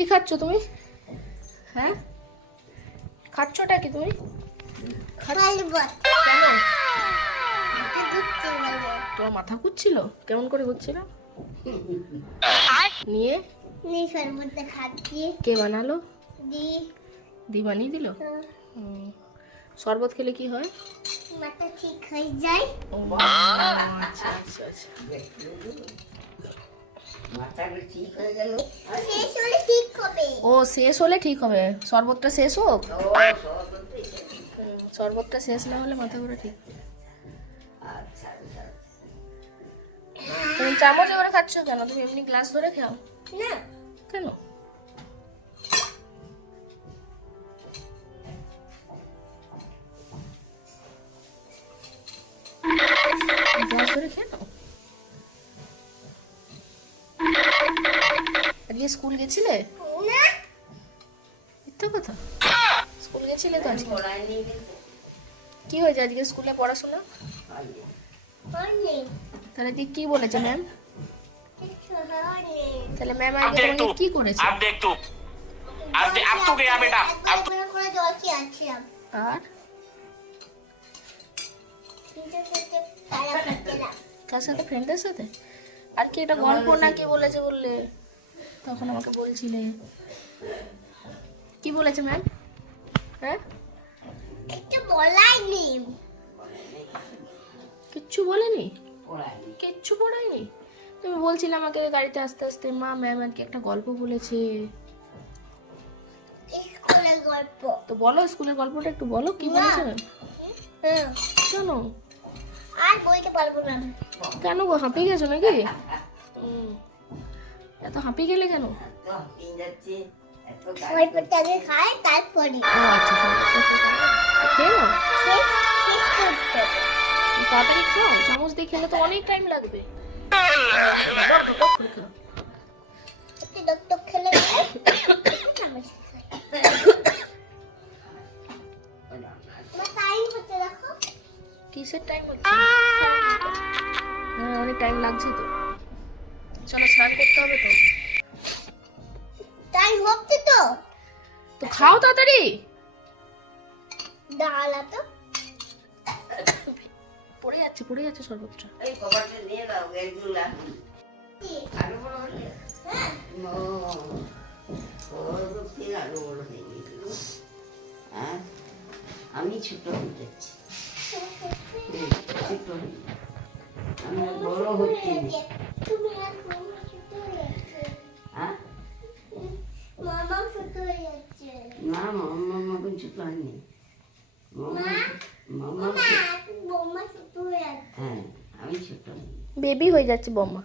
কি খাচ্ছ তুমি? হ্যাঁ, খাচ্ছটা কি তুমি? তোমার মাথা ঘুরছিল? কেমন করে ঘুরছিল? নিয়ে কে বানালো? দি বানিয়ে দিল। শরবত খেলে কি হয়? মাথা ঠিক হয়ে যায়। আচ্ছা আচ্ছা আচ্ছা। মাথাটা ঠিক হয়ে গেল। শেষ হলে ঠিক হবে। ও শেষ হলে ঠিক হবে। শরবতটা শেষ হোক। শরবতটা শেষ না হলে মাথা ঘোরা ঠিক। আচ্ছা আচ্ছা। তুমি চামচে করে খাচ্ছ কেন? তুমি এমনি গ্লাস ধরে খাও না, কেন? গ্লাস ধরে খেয়ে নাও। আজকে স্কুল গেছিলে? না, মিথ্যা কথা। স্কুল গেছিলে তো আজকে? কি হয়েছে আজকে স্কুলে পড়াশোনা? হয়নি। তাহলে কি বলেছে ম্যাম? কিছু হয়নি। তাহলে ম্যাম আজকে তোমাকে কি করেছে? अब देख तू अब तू गया बेटा একবার করে জল খেয়েছিলাম। আর কিন্তু সেটা তারা খাচ্ছিলাম। কার সাথে? ফ্রেন্ডের সাথে? আর কি একটা গল্প না কি বলেছে বললে তখন আমাকে বলছিলে? কি বলেছে ম্যাম? হ্যাঁ, একটু বলাইনি। কিচ্ছু বলেনি? কিচ্ছু পড়ায়নি? তুমি বলছিলে আমাকে গাড়িতে আস্তে আস্তে, মা ম্যাম আজকে একটা গল্প বলেছে। স্কুলের গল্প। তো বলো, স্কুলের গল্পটা একটু বলো, কি বলেছে? হ্যাঁ। কেন? আর বলতে পারবো না। কেন গো, হাঁপিয়ে গেছো নাকি? এত হাঁপিয়ে গেলে কেন? গল্পটা আগে খাই তারপরে। ও আচ্ছা, খেয়ে নাও। শেষ করতে। তাড়াতাড়ি খাও, চামচ দিয়ে খেলে তো অনেক টাইম লাগবে। একটু ডক খেলে টাইম হচ্ছে দেখো। কিসের টাইম হচ্ছে? হ্যাঁ, অনেক টাইম লাগছে তো। চলো স্নান করতে হবে তো। টাইম হচ্ছে তো। তো খাও তাড়াতাড়ি। ডালা তো পড়ে যাচ্ছে শরবতটা। এই কভারটা নিয়ে দাও এগুলা আরো বড় হলে হ্যাঁ ওর ফির আরো বড় হয়ে গেছিল আর আমি ছোট হয়ে যাচ্ছি ছোট হয়ে আমি বড় হচ্ছি তুমি আর মামা ছোট হয়ে যাচ্ছে। হ্যাঁ মামা ছোট হয়ে যাচ্ছে। না মামা এখন ছোট হয়নি মামা বৌমা ছোট হয়ে যাচ্ছে। হ্যাঁ আমি ছোট বেবি হয়ে যাচ্ছে বম্মা।